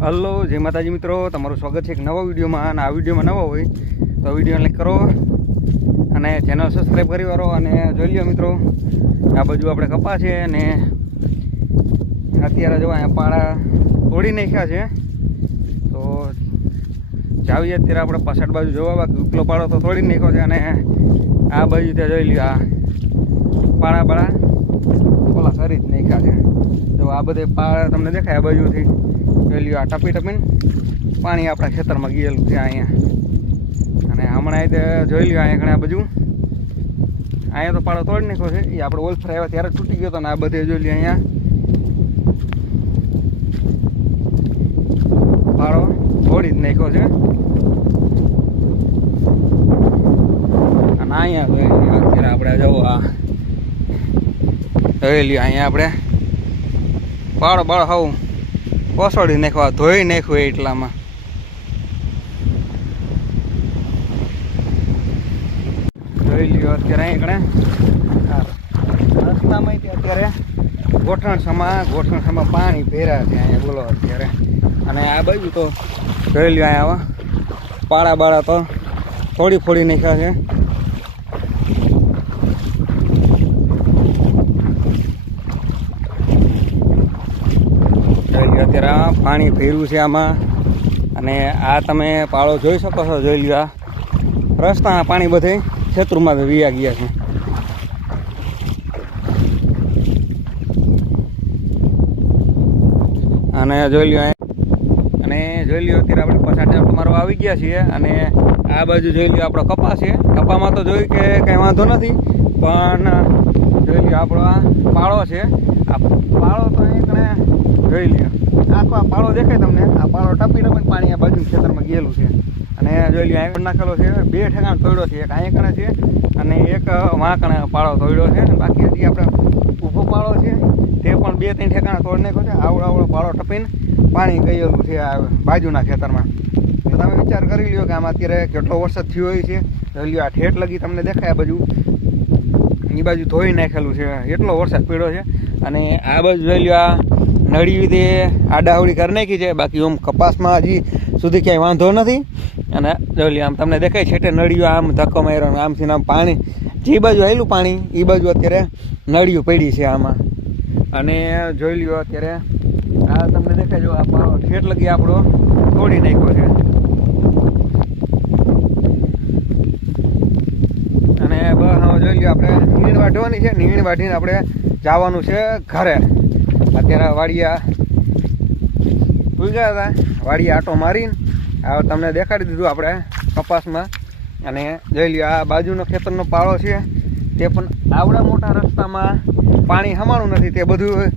Hello, જય માતાજી મિત્રો. તમારું સ્વાગત છે એક નવા વિડીયોમાં. અને આ વિડીયોમાં નવા હોય તો વીડિયો લાઈક કરો અને ચેનલ સબસ્ક્રાઈબ કરી વાળો. અને જોઈ લો મિત્રો, આ બાજુ આપણે કપા છે અને અત્યારે જો અહીંયા પાળા તોડી નાખ્યા છે. તો જાવીએ અત્યારે આપણે પાછળ બાજુ જોવા બાકી ઉકલો પાડો તો તોડી નાખ્યો છે અને આ બાજુ ત્યાં જોઈ લ્યો આ પાળા પાળા ઓલા સરી જ નાખ્યા છે. તો આ બધે પાળા તમને દેખાય આ બાજુથી. જોઈ લ્યો આ ટપી ટપીને પાણી આપણા ખેતરમાં ગયેલું છે અહીંયા. અને હમણાં એ જોઈ લ્યો અહીંયા ઘણા બાજુ અહીંયા તો પાડો તોડી નાખ્યો છે. એ આપણે ઓલફર આવ્યા ત્યારે તૂટી ગયો હતો ને આ બધે જોઈ લ્યો અહીંયા. પાડો તોડી જ નાખ્યો છે. અને અહીંયા અત્યારે આપણે જવો આ. જોઈ લ્યો અહીંયા આપણે. પાડો બાળો હવું. કોસોડી નાખવા, ધોઈ નાખ્યું એટલામાં. જોઈ લ્યો અત્યારે અહીં કણે રસ્તામાં અત્યારે. ગોઠણસામાં ગોઠણસામાં પાણી ભેરા છે અહીંયા, બોલો અત્યારે. અને આ બાજુ તો જોઈ અહીંયા આવા પાળા બાળા તો થોડી ફોડી નાખ્યા છે. અત્યારે આ પાણી ભેરું છે આમાં. અને આ તમે પાળો જોઈ શકો છો, જોઈ લ્યો આ. રસ્તાના પાણી બધે ખેતરમાં વીયા ગયા છે. અને જોઈ લ્યો અને જોઈ લ્યો અત્યારે આપણે પછાડ મારવા આવી ગયા છીએ. અને આ બાજુ જોઈ લ્યો આપણો કપા છે. કપામાં તો જોયું કે કંઈ વાંધો નથી, પણ જોઈ લ્યો આપણો આ પાળો છે. આ પાળો તો અહીં જોઈ લ્યો. આખો આ પાળો દેખાય તમને? આ પાળો ટપી ટપીને પાણી આ બાજુ ખેતરમાં ગયેલું છે. અને જોઈ લ્યો અહીં નાખેલો છે, બે ઠેકાણ તોડ્યો છે, એક અહીં છે અને એક વાંકણે પાળો તોડ્યો છે. બાકી હજી આપણે ઊભો પાળો છે, તે પણ બે ત્રણ ઠેકાણે તોડ નાખ્યો છે. આવડો આવડો પાળો ટપીને પાણી ગયેલું છે આ બાજુના ખેતરમાં તમે વિચાર કરી લ્યો કે આમાં અત્યારે કેટલો વરસાદ થયો હોય છે. લ્યો, આ ઠેઠ લગી તમને દેખાય આ બાજુ. એ બાજુ ધોઈ નાખેલું છે. એટલો વરસાદ પડ્યો છે. અને આ બાજુ જોઈ લ્યો, આ નળી રીતે આડાવડી કરી નાખી છે. બાકી આમ કપાસમાં હજી સુધી ક્યાંય વાંધો નથી. અને જોઈ લ્યો, આમ તમને દેખાય છે નળીઓ આમ ધક્કો માર્યો આમથી આમ પાણી, જે બાજુ આવેલું પાણી એ બાજુ અત્યારે નળીઓ પડી છે આમાં. અને જોઈ લ્યો અત્યારે, આ તમને દેખાય જો, આ ઠેઠ લગી આપણો તોડી નાખ્યો છે. અને બસ જોઈ લ્યો, આપણે નીણ વાઢવાની છે, નીણ વાઢીને આપણે જવાનું છે ઘરે. અત્યારે વાડિયા ભૂલ્યા હતા. વાડિયા આટો મારીને આ તમને દેખાડી દીધું આપણે કપાસમાં. અને જોઈ લ્યો, આ બાજુનો ખેતરનો પાળો છે. તે પણ આવડા મોટા રસ્તામાં પાણી હમાણું નથી. તે બધું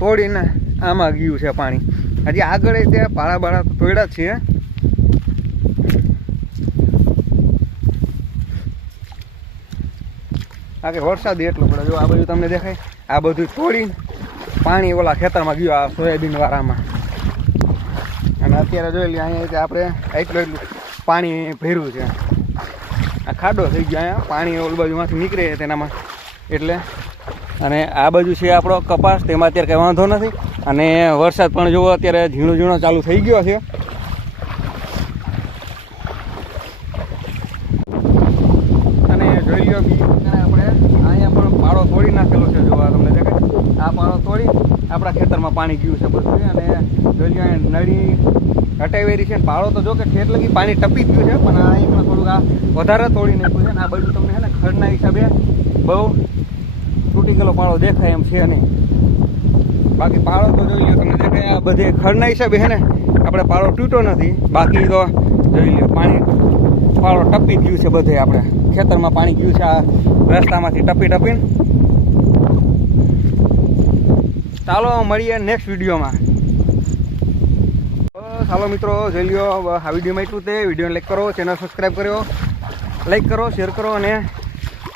તોડીને આમાં ગયું છે પાણી. હજી આગળ તે પાળા બાળા તોડ્યા જ છે. કે વરસાદ એટલો પડે. જો આ બધું તમને દેખાય, આ બધું તોડીને પાણી ઓલા ખેતરમાં ગયું આ સોયાબીન વાળામાં અને અત્યારે જોઈ લઈએ અહીંયા આપણે એટલું એટલું પાણી ભર્યું છે. આ ખાડો થઈ ગયો અહીંયા, પાણી ઓલ બાજુમાંથી નીકળે તેનામાં. એટલે, અને આ બાજુ છે આપણો કપાસ, તેમાં અત્યારે કંઈ વાંધો નથી. અને વરસાદ પણ જુઓ, અત્યારે ઝીણો ઝીણો ચાલુ થઈ ગયો છે. અને જોઈ લ્યો, બીજી અહીંયા પણ પાળો તોડી નાખેલો છે જોવા તમને દેખાય. આ પાળો તોડી આપણા ખેતરમાં પાણી ગયું છે બધું અને જોઈ લો નળી હટાવેરી છે પાળો તો જો કે ઠેઠ લગી પાણી ટપી ગયું છે, પણ અહીંયા થોડુંક આ વધારે તોડી નાખ્યું છે ને આ બાજુ તમને છે ને ખડના હિસાબે બહુ તૂટી ગયેલો પાળો દેખાય એમ છે નહીં. બાકી પાળો તો જોઈ લો તમને દેખાય, આ બધે ખડના હિસાબે છે ને આપણે પાળો તૂટ્યો નથી. બાકી તો જોઈ લો પાણી, પાળો ટપી ગયું છે બધે આપણે. ખેતરમાં પાણી ગયું છે, આ રસ્તામાંથી ટપી ટપીને. ચાલો મળીએ નેક્સ્ટ વિડીયોમાં. હાલો મિત્રો, જોઈ લ્યો આ વિડીયોમાં એટલું તે. વિડીયોને લાઈક કરો ચેનલ સબસ્ક્રાઈબ કર્યો. લાઈક કરો શેર કરો અને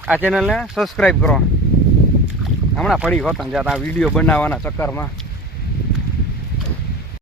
આ ચેનલને સબસ્ક્રાઈબ કરો. હમણાં પડી હોતા ને આ વીડિયો બનાવવાના ચક્કરમાં.